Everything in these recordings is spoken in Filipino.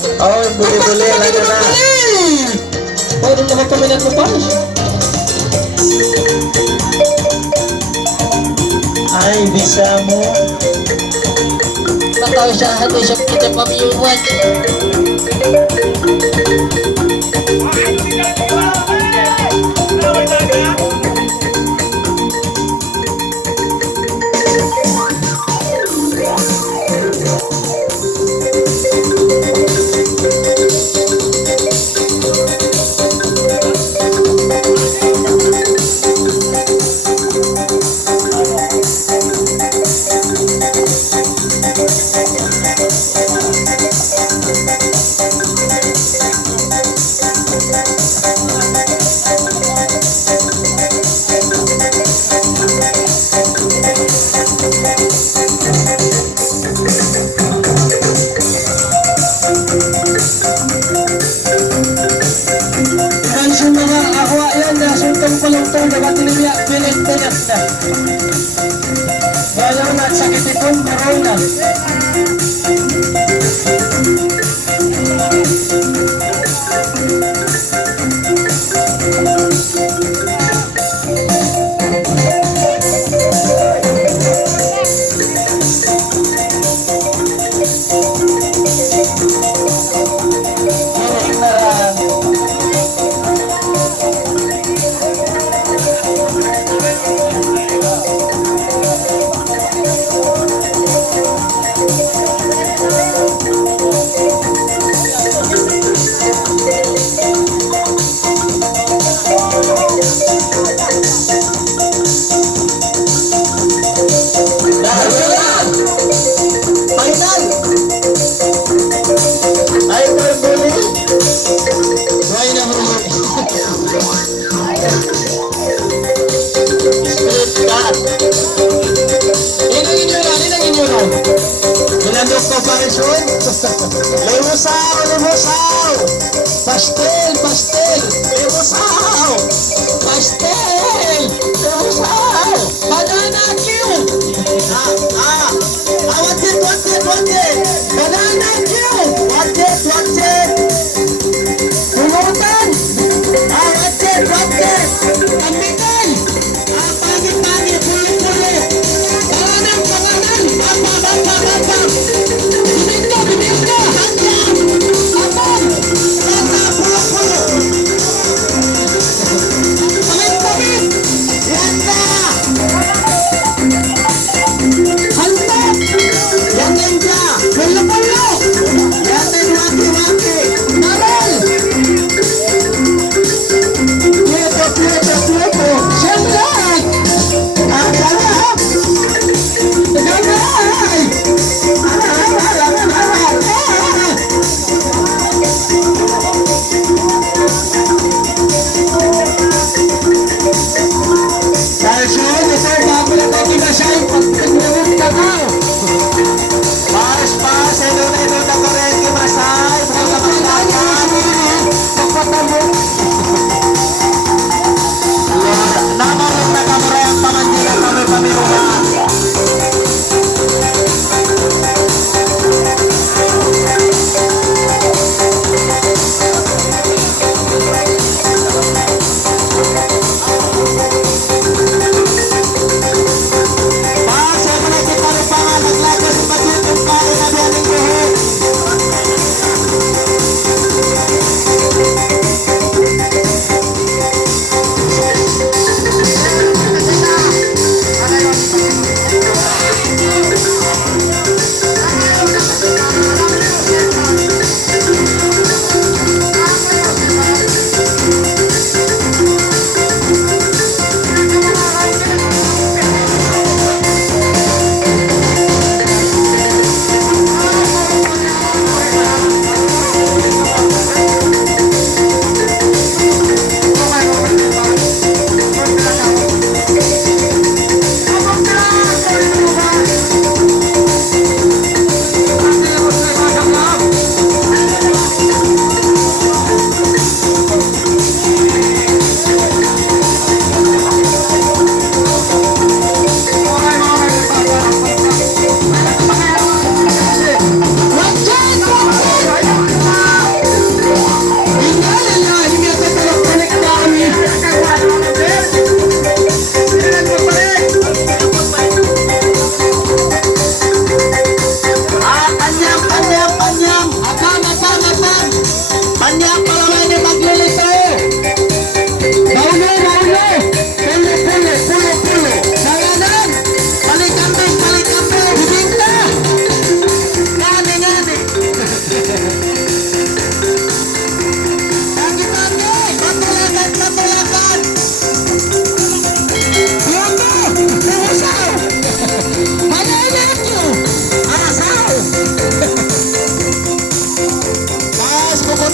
Oh, buli-buli lang na. Paano naman kami nagpapanos? Ay, bisa mo. Natawa siya hati siya kita pamiyuan. Wala na, sakit itong corona. Parson, limusaw, limusaw, pastel, pastel, limusaw, pastel, limusaw, banana cue, what's it, banana cue, what's it, pulutan, what's it, kambingay, pagi-pagi, puli-puli, panganan, apa,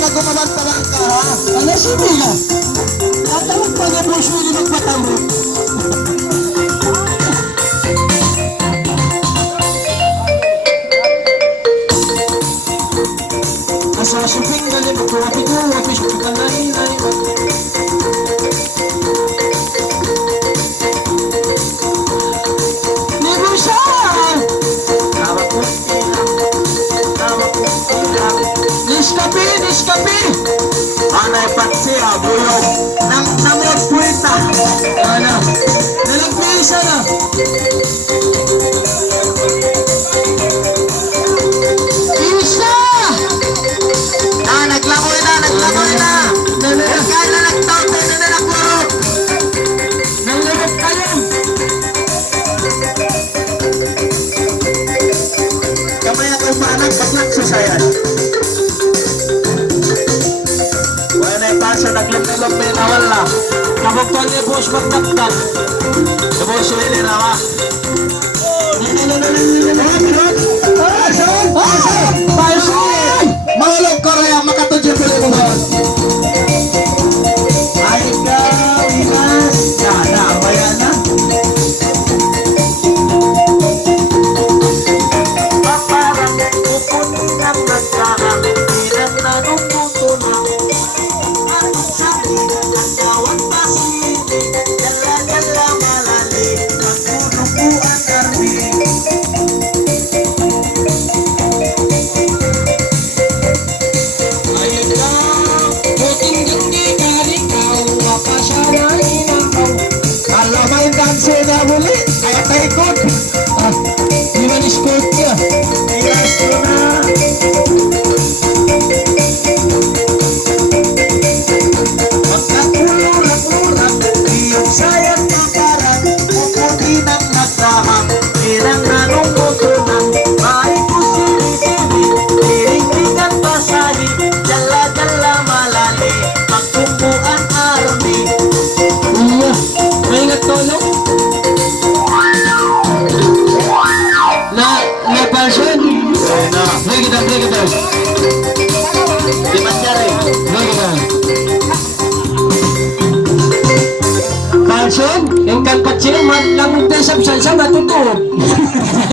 ka gumaman-taman ka, ha? Ano si Mila? Tatawag pa na boss mo yung magpatamo. Asa suping galing ko wapi ko wapi siya kanay nay. Negosya. Tawag ko. Niskapi. Anay patsiya, buyog. Namot puwita. Ano? Nalagpisa na. Isa! Naglangoy na. Kaya na nagtawtay na nagkurot. Nalagap kayo. Kamay na kong panak, baklak sa sayan. Wala na yung Parson, naglumilog may nawala. Kabagtan niya boss magdakdak. Tapos yun yung rawa. Parson! Mahulog ko rin ang makatudyo ko rin mo. Ay ikaw, inas. Amaya na. Parang upot ng nagkarang hirap na numutunan. Ang sabi ang tawag pasili, dala-dala malali, magpunupuan armi. Ayun na, buting hindi ka rin kau, mapasyawain ako. Alamay danse na muli, kaya taikot. Di man iskort ka. Ilas ko na. Magkakulang-ulang, iyong sayang na parang puputi ng nagrahang, hirang nanungutunan, maipusili-sili, hiring-hingan pasahi, dala-dala malali, pagkumpuan army. Iya, may ingat tolong. Na Parson. Play kita. Di masyari. Play kita. Parson, yung kalpat siya, man lang tayo sa matutulog.